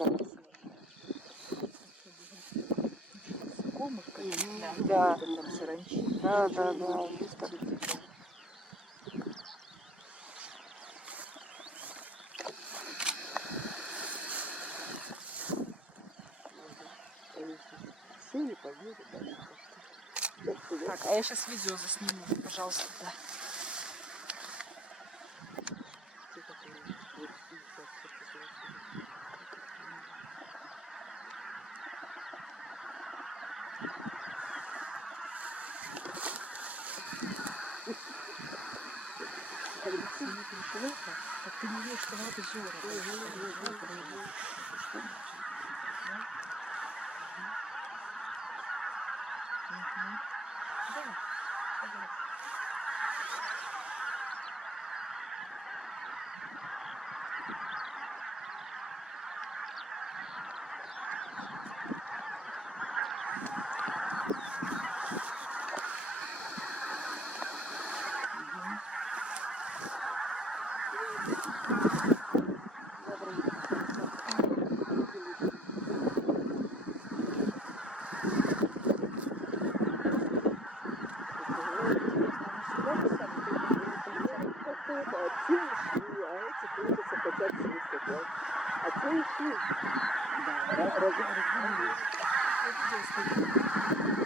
Да. Там саранчи. Да. Есть так. Сели, поели, да. Так, а я сейчас видео засниму, пожалуйста, да. Так ты не видишь, что надо жора. Я видео сниму.